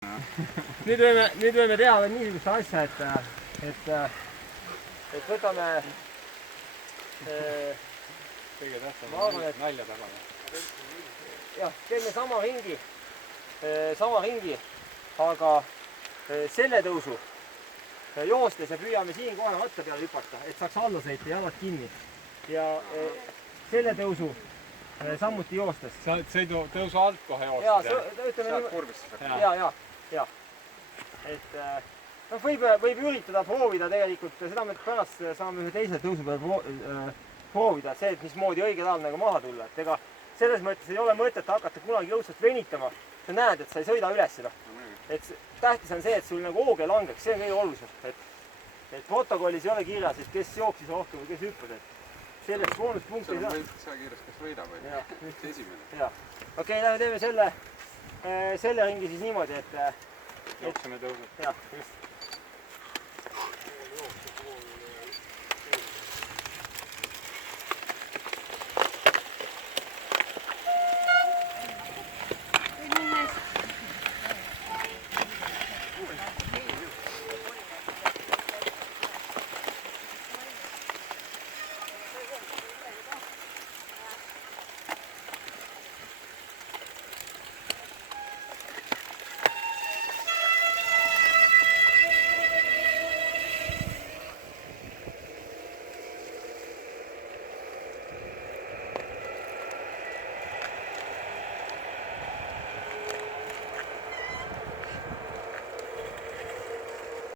nüüd võime teha veel niisugust asja, et võtame kõige tähtsam ma arvan, et nalja tagame. jah, teeme sama ringi, aga selle tõusu joostes ja püüame siin kohe ratta peale hüpata, et saaks alla sõita, jalad kinni. Ja selle tõusu samuti joostes. Sõidu tõusu alt kohe joostes. Sealt kurbisse. Ja. Et võib üritada proovida tegelikult, seda me pärast saame ühe teise tõusu peal proovida, see, et mismoodi õigel ajal nagu maha tulla. Et ega selles mõttes ei ole mõtet hakata kunagi jõudsast venitama. Sa näed, et sa ei sõida üles seda. Et tähtis on see, et sul nagu hoog ei langeks, see on kõige olulisem. Et protokollis ei ole kirjas, et kes jooksis rohkem või kes hüppas. Sellest boonuspunkti ei saa. Sa kiirest kes võidab või? Esimene. Okei, teeme selle ringi siis niimoodi, et jookseme tõusud.